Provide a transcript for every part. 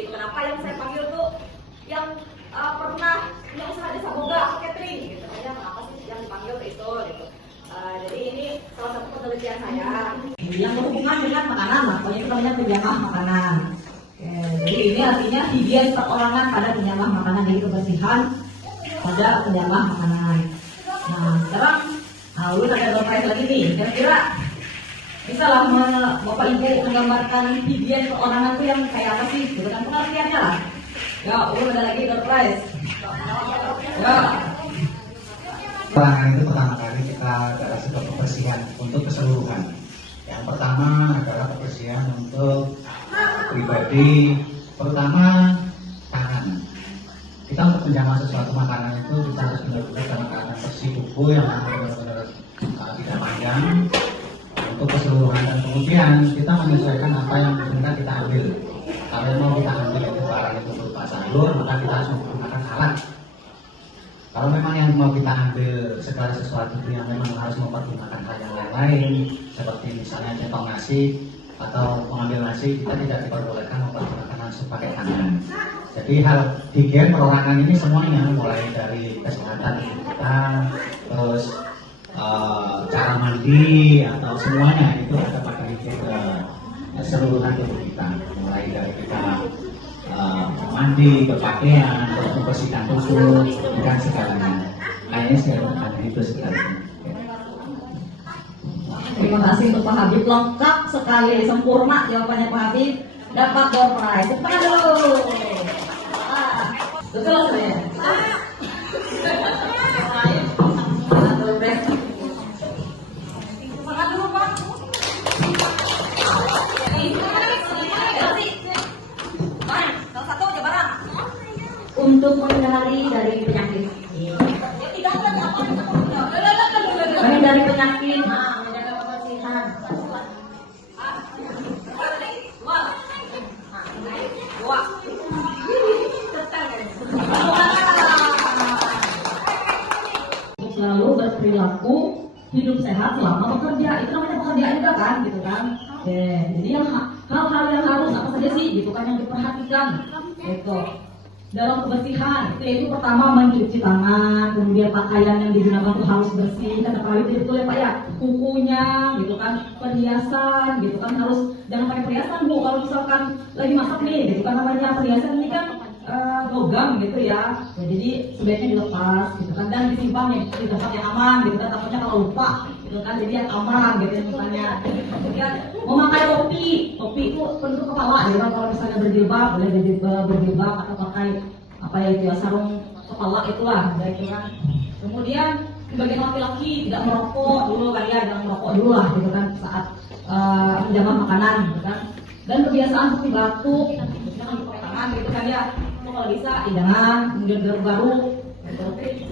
gitu. Kenapa yang saya panggil tuh yang pernah punya usaha jasa boga catering gitu. Saya kenapa sih yang dipanggil ke itu gitu. Jadi ini salah satu penelitian saya yang berhubungan dengan makanan, makanya itu namanya penjamah makanan. Jadi ini artinya higien perorangan pada penjamah makanan, jadi kebersihan pada penjamah makanan. Nah sekarang Ulun ada berkait lagi nih, kira-kira bisa lah Bapak Ibu menggambarkan higien perorangan itu yang kayak apa sih? Gitu kan pengertiannya lah. Ya, Ulun ada lagi surprise. Ya. Perangan itu pertama kali kita adalah sebuah kebersihan untuk keseluruhan. Yang pertama adalah kebersihan untuk pribadi, terutama tangan. Kita untuk menjamah sesuatu makanan itu kita harus benar-benar dalam keadaan bersih, kuku yang benar-benar tidak panjang untuk keseluruhan, dan kemudian kita menyesuaikan apa yang benar kita ambil. Kalau yang mau kita ambil itu barang itu berupa sayur, maka kita harus menggunakan alat. Kalau memang yang mau kita ambil segala sesuatu yang memang harus mempergunakan hal yang lain, seperti misalnya centong nasi atau mengambil nasi, kita tidak diperbolehkan mempergunakan langsung pakai tangan. Jadi hal higien perorangan ini semuanya, mulai dari kesehatan kita, terus cara mandi atau semuanya itu ada pada higien keseluruhan tubuh kita, mulai dari kita mandi, berpakaian, terus membersihkan tubuh dan segalanya. Kayaknya saya akan itu sekali. Terima kasih untuk Pak Habib, lengkap sekali, sempurna jawabannya Pak Habib, dapat door prize. Tepuk dulu. Betul saya. Semangat dulu Pak. Untuk menghindari dari penyakit. Menghindari penyakit, menjaga kebersihan. Selalu berperilaku hidup sehat selama bekerja, itu namanya pekerjaan juga kan, gitu kan. Jadi yang hal-hal yang harus apa saja sih, gitu kan, yang diperhatikan, gitu. Dalam kebersihan, itu pertama mencuci tangan, kemudian pakaian yang digunakan itu harus bersih, kata Pak Habib betul ya Pak ya, kukunya, gitu kan, perhiasan, gitu kan, harus jangan pakai perhiasan Bu, kalau misalkan lagi masak nih, gitu kan, namanya perhiasan ini kan logam gitu ya. Jadi sebaiknya dilepas, gitu kan, dan disimpan di tempat yang aman, gitu kan, takutnya kalau lupa, gitu kan, jadi yang aman, gitu misalnya. Kemudian memakai topi itu penutup kepala, gitu kan, kalau misalnya berjilbab boleh berjilbab atau pakai apa ya itu ya, sarung kepala itulah, gitu kan. Kemudian bagian laki-laki tidak merokok dulu kan ya, jangan merokok dulu lah, gitu kan, saat menjamah makanan, gitu kan. Dan kebiasaan seperti batuk, jangan pakai tangan, gitu kan ya. Kalau bisa jangan, kemudian garuk-garuk,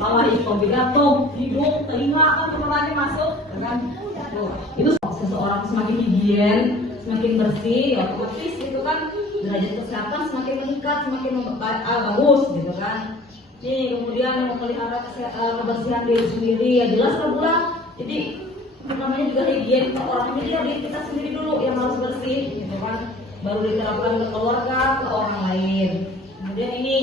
malah itu jantung, hidung, telinga kan kemarin masuk, kan? Itu seseorang semakin higien, semakin bersih, otomatis itu kan derajat kesehatan semakin meningkat, semakin bagus, gitu kan? Nih kemudian memelihara kebersihan diri sendiri, ya jelas lah bulan. Jadi namanya juga higien orang, jadi ya diri kita sendiri dulu yang harus bersih, gitu kan? Baru diterapkan ke keluarga, ke orang lain. Kemudian ini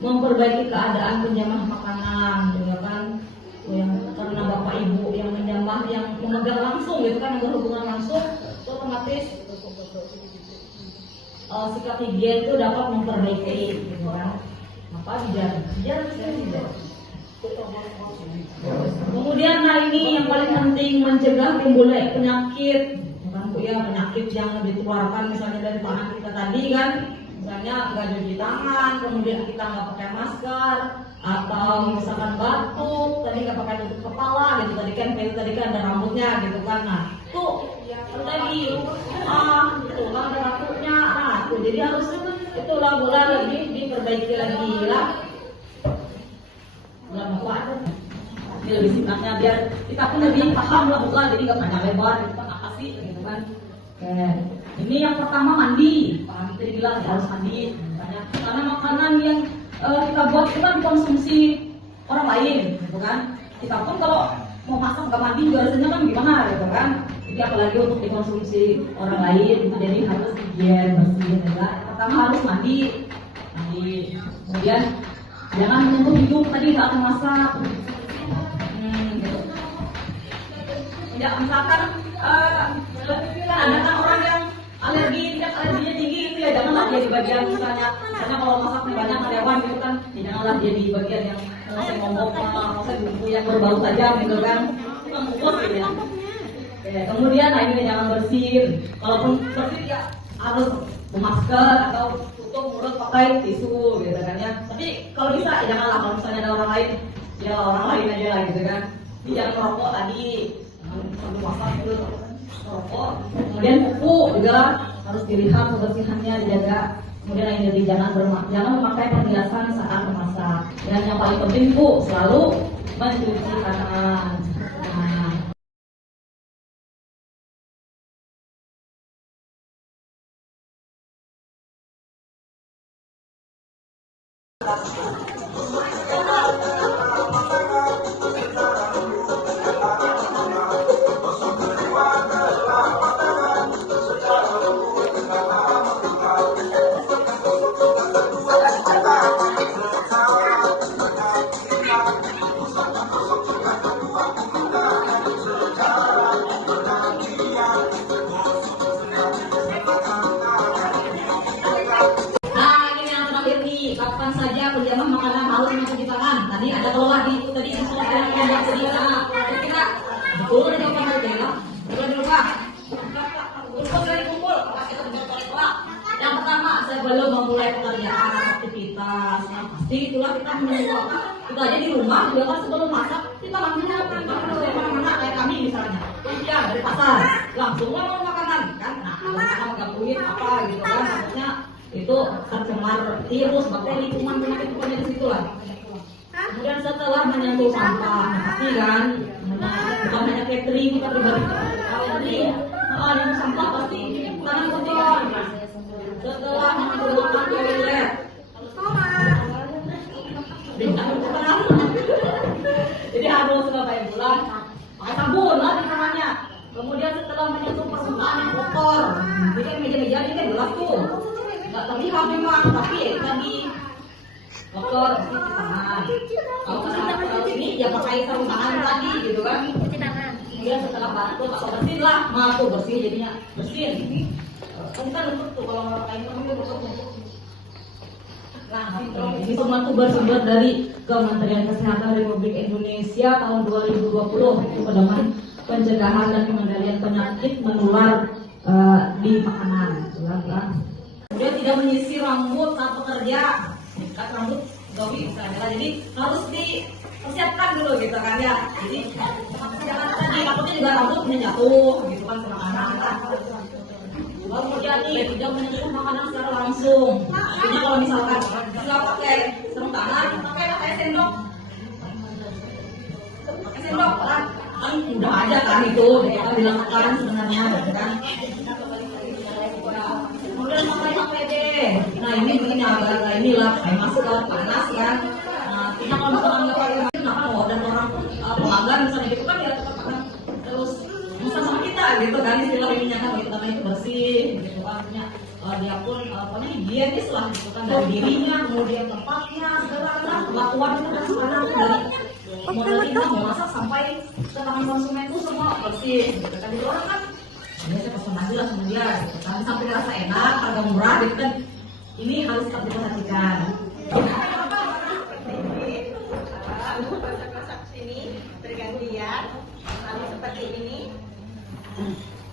memperbaiki keadaan penjamah makanan, gitu kan, yang karena bapak ibu yang menjamah, yang memegang langsung, gitu kan, yang berhubungan langsung, otomatis sikap higien itu dapat memperbaiki, gitu kan. Apa bijar. Kemudian ini yang paling penting, mencegah timbulnya penyakit, bukan Bu ya, penyakit yang ditularkan misalnya dari pangan kita tadi kan. Misalnya nggak cuci tangan, kemudian kita nggak pakai masker, atau misalkan batuk, tadi nggak pakai tutup kepala, gitu tadi kan ada rambutnya, gitu kan. Nah, tuh tadi itu kan ada rambutnya, tuh jadi harus itulah bola lebih diperbaiki lagi lah. Nggak mau ada, ini lebih singkatnya biar kita pun lebih paham lah bukan, jadi nggak panjang lebar, gitu kan apa sih, gitu kan. Ini yang pertama mandi, Pak Habib tadi bilang harus mandi, karena makanan yang kita buat itu kan dikonsumsi orang lain, gitu kan. Kita pun kalau mau masak nggak mandi juga rasanya kan gimana, gitu kan. Jadi apalagi untuk dikonsumsi orang lain, itu jadi harus higien, bersih, juga. Pertama pertama harus mandi. Kemudian jangan menyentuh hidung tadi saat memasak. Gitu. Ya, misalkan kan ada kan orang yang tingkat alerginya tinggi itu ya, janganlah dia di bagian misalnya kalau masak banyak karyawan gitu kan, ya janganlah dia di bagian yang saya ngomong bumbu yang berbau tajam gitu kan, itu mengukus gitu ya. Oke, kemudian ini jangan bersin, kalaupun bersin ya harus masker atau tutup mulut pakai tisu gitu kan ya. Tapi kalau bisa ya janganlah, kalau misalnya ada orang lain ya orang lain aja lah gitu kan. Jadi jangan merokok tadi sambil masak gitu, merokok. Kemudian kuku juga harus dilihat kebersihannya, dijaga. Kemudian lain jadi jangan memakai perhiasan saat memasak. Dan yang paling penting Bu, selalu mencuci tangan. Nah, ini yang terakhir nih, kapan saja penjamah makanan harus mencuci tangan. Tadi ada keluar di itu tadi soal yang tadi. Kira betul nih kapan saja ya? Betul dulu Pak. Terus dari kumpul, kita bicara. Yang pertama, saya belum memulai pekerjaan aktivitas. Yang pasti itulah kita menyentuh. Kita aja di rumah juga kan sebelum masak kita langsung mana kayak kami misalnya. Iya dari pasar langsung mau makanan kan. Nah, kita menggabungin apa gitu kan, maksudnya itu tercemar virus, bakteri, kuman, penyakit pokoknya di situ lah. Kemudian setelah menyentuh sampah, pasti kan bukan hanya catering, kita pribadi yang sampah pasti tangan kotor. Setelah menggunakan toilet, jadi harus pakai bulan, pakai sabun lah di tangannya. Kemudian setelah menyentuh permukaan yang kotor, jadi meja-meja ini kan gelap tuh, nggak terlihat memang, tapi tadi kotor cuci tangan. Kalau ini ya pakai sarung tangan tadi gitu kan. Kemudian setelah batuk atau bersin lah, tuh bersih jadinya bersin. Kita nutup tuh kalau mau pakai itu nutup. Nah, ini semua tuh bersumber dari Kementerian Kesehatan Republik Indonesia tahun 2020, itu pedoman pencegahan dan pengendalian penyakit menular di makanan. Kemudian tidak menyisir rambut saat bekerja, ikat rambut gawi misalnya, jadi harus dipersiapkan dulu gitu kan ya. Jadi jangan tadi takutnya juga rambut jatuh gitu kan ke makanan kan. Kemudian tidak menyentuh makanan secara langsung. Jadi kalau misalkan nggak pakai sarung tangan, pakai sendok. Pakai sendok kan udah aja kan itu kita dilakukan sebenarnya kan. Kemudian pakai APD. Nah ini begini agak-agak inilah pakai masker panas kan. Nah kita kalau misalkan nggak pakai masker, kenapa mau dan orang pelanggan misalnya gitu kan ya tetap terus bisa sama kita gitu kan, istilah ininya kan kita itu bersih gitu artinya dia pun pokoknya higienis lah gitu kan, dari dirinya kemudian tempatnya segala perlakuan itu kan sekarang dari mulai kita mau masak sampai ke tangan konsumen itu semua bersih gitu kan. Jadi orang kan biasa pesan aja lah semuanya gitu kan, sampai rasa enak, harga murah gitu kan, ini harus tetap diperhatikan. Masak sini bergantian, lalu seperti ini,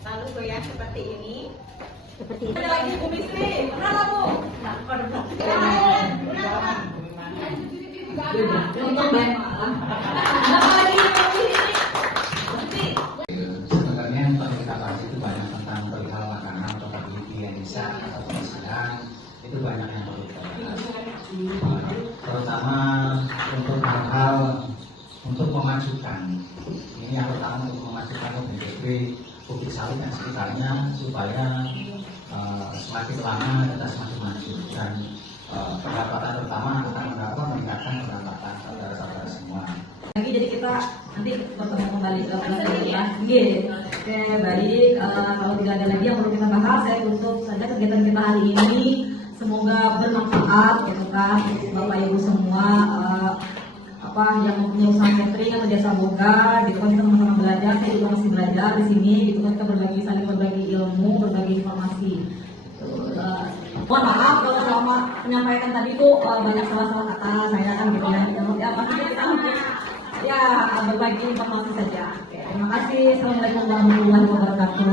lalu goyang seperti ini. Seperti ini. Ada lagi Bu Misri, kenapa Bu? Sebenarnya yang perlu kita bahas itu banyak tentang perihal makanan atau higienisa atau kebersihan, itu banyak yang perlu kita bahas. Terutama untuk hal-hal untuk memajukan. Ini yang pertama untuk memajukan industri publik sawit dan sekitarnya supaya semakin lama kita semakin maju dan pendapatan terutama akan meningkatkan pendapatan saudara-saudara semua. Jadi kita nanti bertemu kembali ke pelajaran. Oke, baik. Kalau tidak ada lagi yang perlu kita bahas, saya tutup saja kegiatan kita hari ini. semoga bermanfaat gitu kan Bapak Ibu semua, yang mempunyai usaha catering atau jasa boga gitu kan, kita sama-sama belajar. Saya juga masih belajar di sini gitu kan, kita saling berbagi ilmu, berbagi informasi. Mohon maaf kalau selama menyampaikan tadi itu banyak salah-salah kata saya kan gitu ya pasti kita mungkin ya berbagi informasi saja. Oke, terima kasih. Assalamualaikum warahmatullahi wabarakatuh.